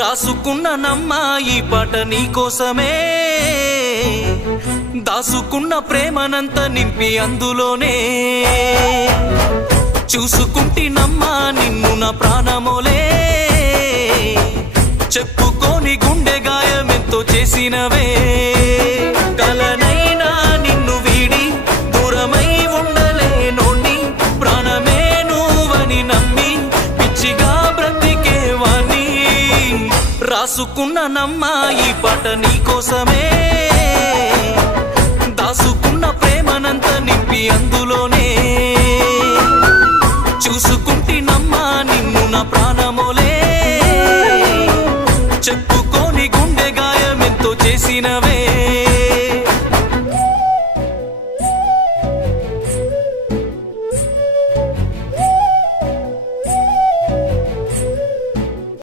రాసుకున్న నమ్మా ఈ పాట నీ కోసమే దాసుకున్న ప్రేమనంత నింపి అందులోనే చూసుకుంటి నమ్మా నిన్ను నా ప్రాణమోలే చెప్పుకోని గుండె గాయమెంతో చేసినవే కలనైనా నిన్ను వీడి దూరమై ఉండలేనోని ప్రాణమే నువ్వని నమ్మి పిచ్చిగా బ్రతికేవాణ్ణి రాసుకున్న నమ్మా ఈ పాట నీ కోసమే దాసుకున్న ప్రేమనంత నింపి అందులోనే చూసుకుంటి నమ్మా నిన్ను నా ప్రాణమోలే చెప్పుకోని గుండె గాయమెంతో చేసినవే